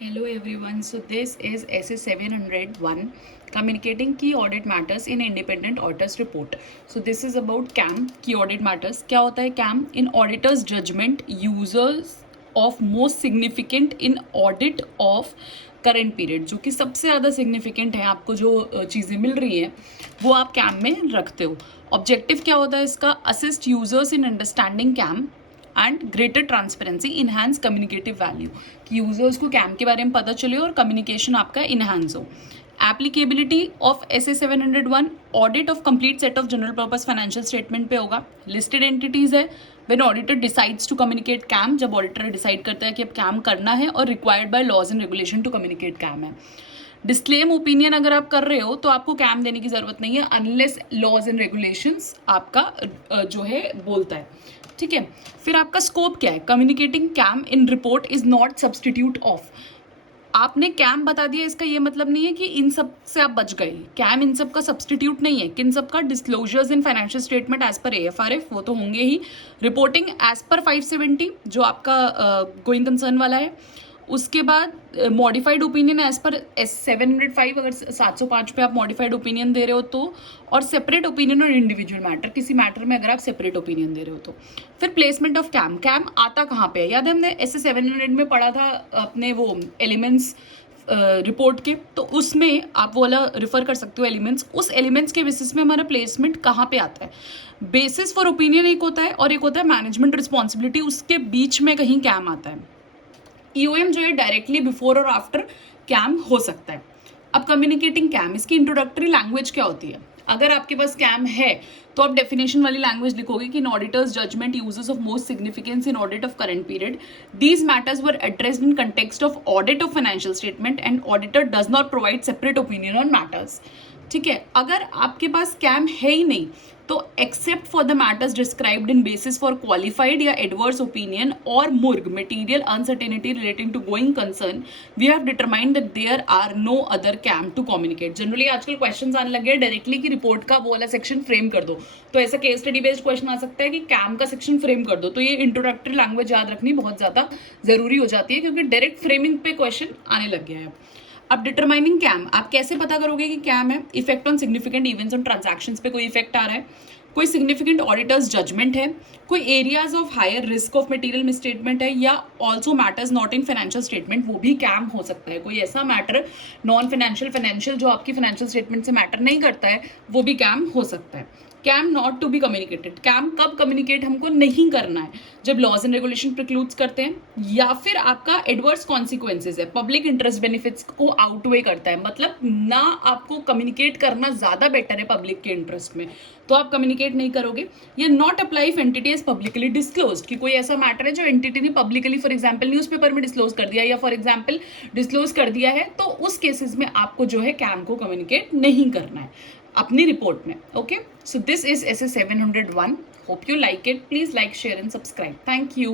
Hello everyone. So this is SA 701 communicating key audit matters in independent auditors report. So this is about CAM key audit matters. क्या होता है CAM? In auditors judgment users of most significant in audit of current period, जो कि सबसे ज़्यादा significant है, आपको जो चीज़ें मिल रही हैं वो आप कैम में रखते हो. ऑब्जेक्टिव क्या होता है इसका? Assist users in understanding KAM and greater transparency, enhance communicative value, कि यूजर्स को कैम के बारे में पता चले और कम्युनिकेशन आपका इनहैंस हो. Applicability of SA 701 audit of complete set of general purpose financial statement पे होगा. लिस्टेड एंटिटीज है. When auditor decides to communicate KAM, जब ऑडिटर डिसाइड करता है कि अब कैम करना है और required by laws and regulation to communicate KAM है. डिस्क्लेम ओपिनियन अगर आप कर रहे हो तो आपको कैम देने की जरूरत नहीं है अनलेस लॉज एंड रेगुलेशंस आपका जो है बोलता है. ठीक है. फिर आपका स्कोप क्या है? Communicating KAM in report is not substitute of. आपने कैम बता दिया, इसका ये मतलब नहीं है कि इन सब से आप बच गए. कैम इन सब का सब्सटीट्यूट नहीं है. किन सब का? Disclosures in financial statement as per AFRF, वो तो होंगे ही. रिपोर्टिंग एज पर 570 जो आपका गोइंग कंसर्न वाला है. उसके बाद मॉडिफाइड ओपिनियन एज पर 705, अगर 705 पे आप मॉडिफाइड ओपिनियन दे रहे हो तो. और सेपरेट ओपिनियन और इंडिविजुअल मैटर, किसी मैटर में अगर आप सेपरेट ओपिनियन दे रहे हो तो. फिर प्लेसमेंट ऑफ कैम. कैम आता कहाँ पे है? याद है हमने SA 700 में पढ़ा था अपने वो एलिमेंट्स रिपोर्ट के, तो उसमें आप वो वाला रिफर कर सकते हो एलिमेंट्स. उस एलिमेंट्स के बेसिस में हमारा प्लेसमेंट कहाँ पे आता है? बेसिस फॉर ओपिनियन एक होता है और एक होता है मैनेजमेंट रिस्पॉन्सिबिलिटी, उसके बीच में कहीं कैम आता है. EOM जो है डायरेक्टली बिफोर और आफ्टर कैम हो सकता है. अब कम्युनिकेटिंग कैम, इसकी इंट्रोडक्टरी लैंग्वेज क्या होती है? अगर आपके पास कैम है तो आप डेफिनेशन वाली लैंग्वेज लिखोगे कि in auditor's judgement uses of most significance in audit of current period, these matters were addressed in context of audit of financial statement and auditor does not provide separate opinion on matters. ठीक है. अगर आपके पास cam है ही नहीं तो except for the matters described in basis for qualified या adverse opinion और मुर्ग material uncertainty relating to going concern, we have determined that there are no other KAM to communicate. Generally आजकल क्वेश्चंस आने लगे डायरेक्टली कि report का वो वाला सेक्शन फ्रेम कर दो, तो ऐसा केस स्टडी बेस्ड क्वेश्चन आ सकता है कि कैम का सेक्शन फ्रेम कर दो. तो ये इंट्रोडक्टरी लैंग्वेज याद रखनी बहुत ज्यादा जरूरी हो जाती है क्योंकि डायरेक्ट फ्रेमिंग पे क्वेश्चन आने लग गया है. अब डिटरमाइनिंग कैम, आप कैसे पता करोगे कि कैम है? Effect on significant events on transactions पे कोई इफेक्ट आ रहा है, कोई सिग्निफिकेंट ऑडिटर्स जजमेंट है, कोई areas of higher risk of material misstatement है, या also matters not in financial statement, वो भी कैम हो सकता है. कोई ऐसा मैटर नॉन फाइनेंशियल जो आपकी फाइनेंशियल स्टेटमेंट से मैटर नहीं करता है, वो भी कैम हो सकता है. KAM not to be communicated. KAM कब कम्युनिकेट हमको नहीं करना है? जब लॉज एंड रेगुलेशन प्रिक्लूड्स करते हैं या फिर आपका एडवर्स कॉन्सिक्वेंसेज है, पब्लिक इंटरेस्ट बेनिफिट्स को आउटवे करता है, मतलब ना आपको कम्युनिकेट करना ज्यादा बेटर है पब्लिक के इंटरेस्ट में, तो आप कम्युनिकेट नहीं करोगे. या not apply if entity is publicly disclose, कि कोई ऐसा मैटर है जो एंटिटी ने पब्लिकली फॉर एग्जांपल न्यूज़पेपर में डिस्क्लोज कर दिया या फॉर एग्जांपल डिस्क्लोज कर दिया है, तो उस केसेस में आपको जो है कैम को कम्युनिकेट नहीं करना है अपनी रिपोर्ट में. Okay, so this is SA 701. Hope you like it. Please like, share and subscribe. Thank you.